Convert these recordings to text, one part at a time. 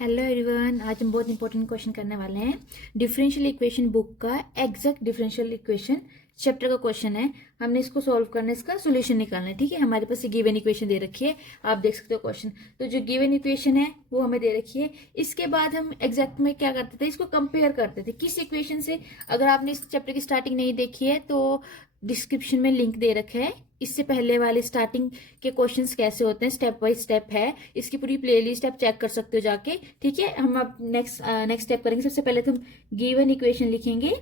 Hello everyone, आज हम बहुत इंपॉर्टेंट क्वेश्चन करने वाले हैं। डिफरेंशियल इक्वेशन बुक का एग्जैक्ट डिफरेंशियल इक्वेशन चैप्टर का क्वेश्चन है। हमने इसको सॉल्व करना, इसका सॉल्यूशन निकालना है। ठीक है, हमारे पास ये गिवन इक्वेशन दे रखी है, आप देख सकते हो क्वेश्चन। तो जो गिवन इक्वेशन है वो हमें दे रखी है। इसके बाद हम एग्जैक्ट में क्या करते थे, इसको कंपेयर करते थे किस इक्वेशन से। अगर आपने इस चैप्टर की स्टार्टिंग नहीं देखी है तो डिस्क्रिप्शन में लिंक दे रखा है। इससे पहले वाले स्टार्टिंग के क्वेश्चंस कैसे होते हैं, स्टेप बाय स्टेप है। इसकी पूरी प्लेलिस्ट आप चेक कर सकते हो जाके। ठीक है, हम अब नेक्स्ट स्टेप करेंगे। सबसे पहले तुम गिवन इक्वेशन लिखेंगे।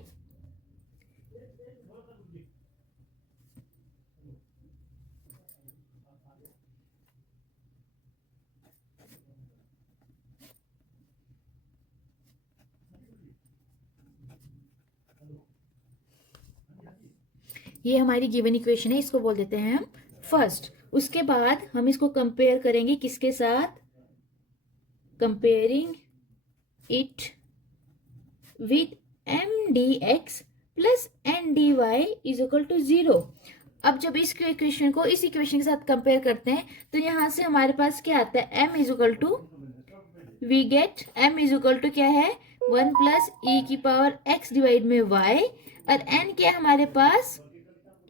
ये हमारी गिवन इक्वेशन है, इसको बोल देते हैं हम फर्स्ट। उसके बाद हम इसको कंपेयर करेंगे किसके साथ, comparing it with m d x plus n d y is equal to 0। अब जब इस इक्वेशन को इस इक्वेशन के साथ कंपेयर करते हैं तो यहां से हमारे पास क्या आता है, m is equal to, we get m is equal to क्या है, 1 प्लस ई की पावर x डिवाइड में y, और n क्या है हमारे पास,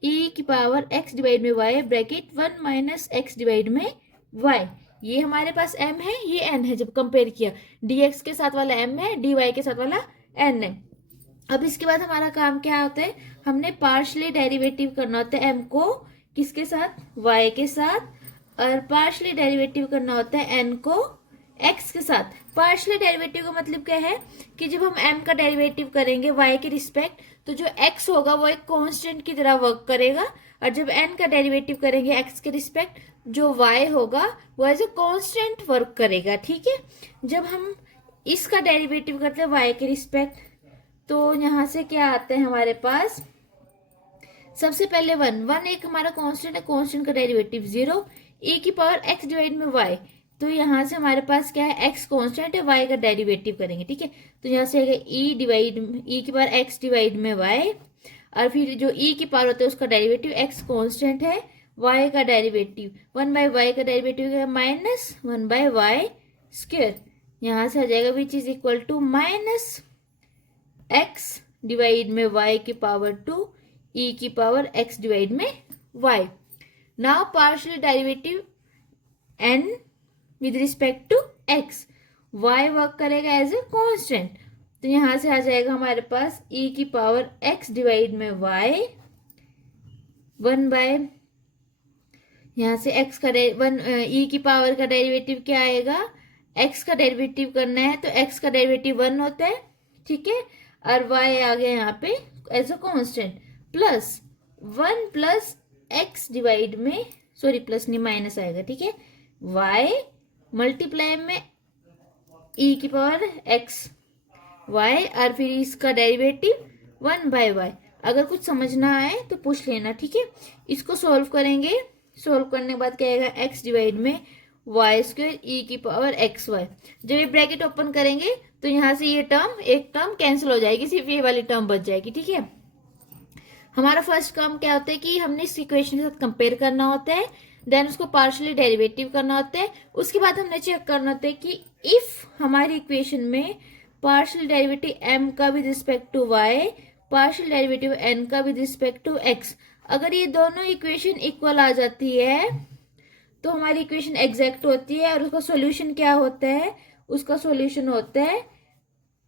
e की पावर x डिवाइड में y bracket 1 minus x divide में y। ये हमारे पास m है, ये n है। जब कंपेयर किया, dx के साथ वाला m है, dy के साथ वाला n है। अब इसके बाद हमारा काम क्या होता है, हमने पार्शियली डेरिवेटिव करना होता है m को किसके साथ, y के साथ, और पार्शियली डेरिवेटिव करना होता है n को x के साथ। पार्शियली डेरिवेटिव का मतलब क्या है कि जब हम m का डेरिवेटिव करेंगे y के रिस्पेक्ट, तो जो x होगा वो एक कांस्टेंट की तरह वर्क करेगा, और जब n का डेरिवेटिव करेंगे x के रिस्पेक्ट, जो y होगा वो एज ए कांस्टेंट वर्क करेगा। ठीक है, जब हम इसका डेरिवेटिव करते हैं y के रिस्पेक्ट, तो यहाँ से क्या आता है हमारे पास, सबसे पहले 1 एक हमारा कांस्टेंट है, कांस्टेंट का डेरिवेटिव 0, e की पावर x डिवाइड में y। तो यहाँ से हमारे पास क्या है, x कांस्टेंट है, y का डेरिवेटिव करेंगे। ठीक है, तो यहाँ से आएगा e की पावर x डिवाइड में y, और फिर जो e की पावर होता है उसका डेरिवेटिव, x कांस्टेंट है, y का डेरिवेटिव 1 बाय y का डेरिवेटिव है माइनस 1 बाय y स्क्वायर। यहाँ से आ जाएगा which is equal to minus x divide में y की पावर 2 e की पावर x डिवाइड में y। Now partial derivative n with respect to x, y work करेगा एज ए कांस्टेंट, तो यहां से आ जाएगा हमारे पास e की पावर x डिवाइड में y 1 बाय, यहां से x का e की पावर का डेरिवेटिव क्या आएगा, x का डेरिवेटिव करना है तो x का डेरिवेटिव 1 होता है। ठीक है, और y आ गया यहाँ पे as a constant, plus 1 plus x divide में, सॉरी प्लस नहीं माइनस आएगा। ठीक है, y मल्टीप्लाई में e की पावर x y, और फिर इसका डेरिवेटिव 1 बाय y। अगर कुछ समझना आए तो पूछ लेना। ठीक है, इसको सॉल्व करेंगे, सॉल्व करने के बाद क्या आएगा, x डिवाइड में y स्क्वायर e की पावर एक्स वाई। जब ये ब्रैकेट ओपन करेंगे तो यहाँ से ये टर्म, एक टर्म कैंसिल हो जाएगी, सिर्फ ये वाली टर्म बच जाएगी। ठीक है, हमारा फर्स्ट काम क्या होता है कि हमने इस इक्वेशन के साथ कंपेयर करना होता है, देन उसको पार्शियली डेरिवेटिव करना होता है। उसके बाद हमने चेक करना होता है कि इफ हमारी इक्वेशन में पार्शियल डेरिवेटिव m का with respect to y, partial derivative n का विद रिस्पेक्ट टू x, अगर ये दोनों इक्वेशन इक्वल आ जाती है तो हमारी इक्वेशन एग्जैक्ट होती है। और उसका सॉल्यूशन क्या होता है, उसका सॉल्यूशन होता है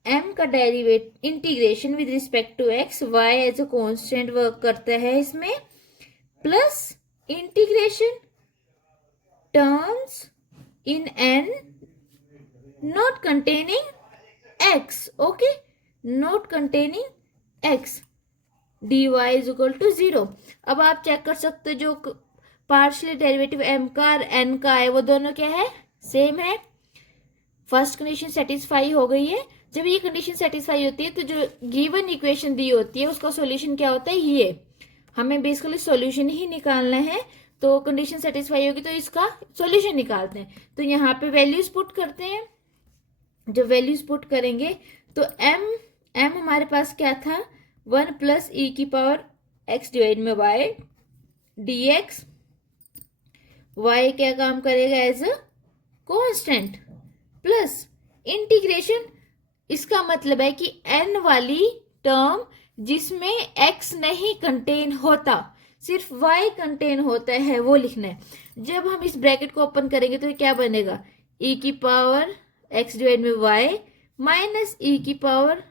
m का derivate integration with respect to x, y as a constant work करता है इसमें, plus integration terms in n not containing x, okay, not containing x, dy is equal to 0। अब आप चेक कर सकते हो जो पार्शियल डेरिवेटिव m का और n का है वो दोनों क्या है, सेम है। फर्स्ट कंडीशन सेटिस्फाई हो गई है। जब ये कंडीशन सेटिस्फाई होती है तो जो गिवन इक्वेशन दी होती है उसका सॉल्यूशन क्या होता है, ये हमें बेसिकली सॉल्यूशन ही निकालना है। तो कंडीशन सेटिस्फाई होगी तो इसका सॉल्यूशन निकालते हैं। तो यहाँ पे वैल्यूज पुट करते हैं। जब वैल्यूज पुट करेंगे तो m हमारे पास क्या था, 1 प्लस e की पावर x डिवाइड में y dx, y क्या काम करेगा as a constant, plus integration इसका मतलब है कि n वाली टर्म जिसमें x नहीं कंटेन होता, सिर्फ y कंटेन होता है, वो लिखना है। जब हम इस ब्रैकेट को ओपन करेंगे तो क्या बनेगा, e की पावर x डिवाइड में y माइनस e की पावर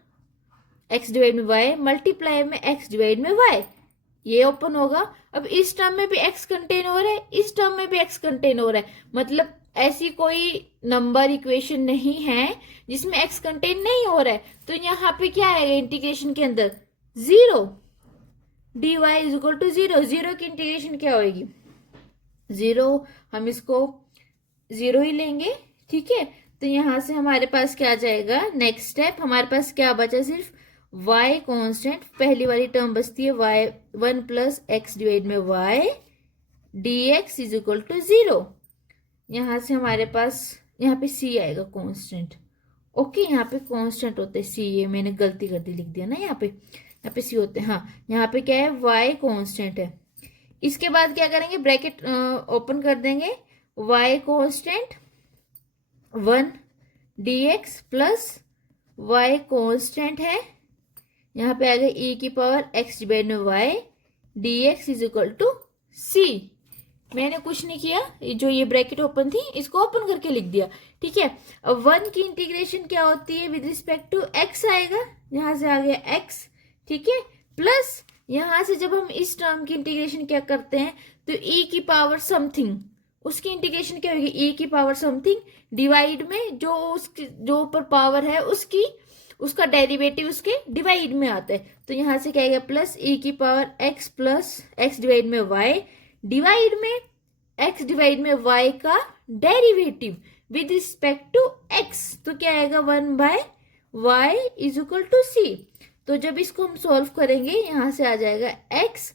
x डिवाइड में y मल्टीप्लाई में x डिवाइड में y, ये ओपन होगा। अब इस टर्म में भी x कंटेन हो रहा है, इस टर्म में भी x कंटेन हो रहा है, मतलब ऐसी कोई नंबर इक्वेशन नहीं है जिसमें x कंटेन नहीं हो रहा है। तो यहाँ पे क्या आएगा इंटीग्रेशन के अंदर, 0, dy इज इक्वल टू 0। 0 की इंटीग्रेशन क्या होगी, 0, हम इसको 0 ही लेंगे, ठीक है। तो यहां से हमारे पास क्या आ जाएगा, नेक्स्ट स्टेप हमारे पास क्या बचा, सिर्फ y कांस्टेंट, पहली वाली टर्म बचती है y 1 प्लस एक्स डिवाइड में y dx is equal to 0। यहां से हमारे पास यहाँ पे c आएगा कांस्टेंट, ओके। यहाँ पे कांस्टेंट होते हैं c, ये मैंने गलती कर दी, लिख दिया ना, यहाँ पे c होते हैं। हाँ, यहाँ पे क्या है, y कांस्टेंट है। इसके बाद क्या करेंगे, ब्रैकेट ओपन कर देंगे, y constant 1 dx plus y constant है, यहाँ पे आएगा e की पावर x डिवाइड में y dx is equal to c। मैंने कुछ नहीं किया, जो ये ब्रैकेट ओपन थी इसको ओपन करके लिख दिया, ठीक है। अब 1 की इंटीग्रेशन क्या होती है, विद रिस्पेक्ट टू x आएगा, यहां से आ गया x, ठीक है, प्लस यहां से जब हम इस टर्म की इंटीग्रेशन क्या करते हैं तो e की पावर समथिंग, उसकी इंटीग्रेशन क्या होगी, e की पावर समथिंग डिवाइड में जो ऊपर पावर है उसका डेरिवेटिव उसके डिवाइड में आता है। तो यहां से क्या आएगा, प्लस e की power x plus x divide में y डिवाइड में x डिवाइड में y का derivative with respect to x, तो क्या आएगा 1 by y is equal to c। तो जब इसको हम सॉल्व करेंगे यहां से आ जाएगा x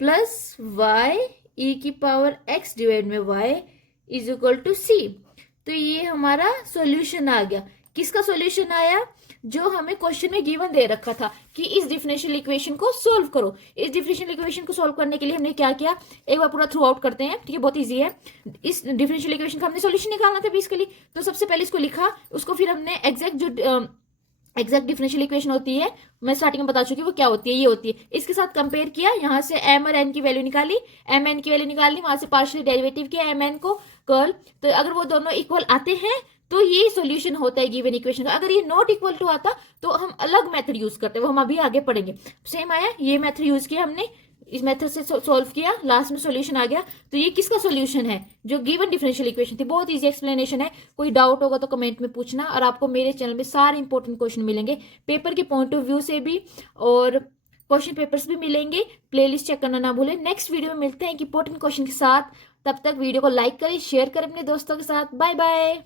प्लस y e की पावर x डिवाइड में y is equal to c। तो ये हमारा सॉल्यूशन आ गया। किसका सॉल्यूशन आया, जो हमें क्वेश्चन में गिवन दे रखा था कि इस डिफरेंशियल इक्वेशन को सॉल्व करो। इस डिफरेंशियल इक्वेशन को सॉल्व करने के लिए हमने क्या किया, एक बार पूरा थ्रू आउट करते हैं, ठीक है, बहुत इजी है। इस डिफरेंशियल इक्वेशन का हमने सॉल्यूशन निकालना था बेसिकली, तो सबसे पहले इसको लिखा, उसको फिर हमने एग्जैक्ट डिफरेंशियल इक्वेशन होती है, मैं स्टार्टिंग में बता चुकी, वो क्या होती है, ये होती है, इसके साथ कंपेयर किया, यहाँ से m और n की वैल्यू निकाली, mn की वैल्यू निकाली, वहां से पार्शियल डेरिवेटिव किया mn को कर्ल, तो अगर वो दोनों इक्वल आते हैं तो ये सॉल्यूशन होता है गिवन इक्वेशन का। अगर ये नॉट इक्वल टू आता तो हम अलग मेथड यूज करते हैं, वो हम अभी आगे पढ़ेंगे। सेम आया, ये मेथड यूज किया हमने, इस मेथड से सॉल्व किया, लास्ट में सॉल्यूशन आ गया। तो ये किसका सॉल्यूशन है, जो गिवन डिफरेंशियल इक्वेशन थी। बहुत इजी एक्सप्लेनेशन है, कोई डाउट होगा तो कमेंट में पूछना। और आपको मेरे चैनल में सारे इंपॉर्टेंट क्वेश्चन मिलेंगे, पेपर के पॉइंट ऑफ व्यू से भी, और क्वेश्चन पेपर्स भी मिलेंगे। प्लेलिस्ट चेक करना ना भूलें। नेक्स्ट वीडियो में मिलते हैं इंपॉर्टेंट क्वेश्चन के साथ। तब तक वीडियो को लाइक करें, शेयर करें अपने दोस्तों के साथ। Bye bye.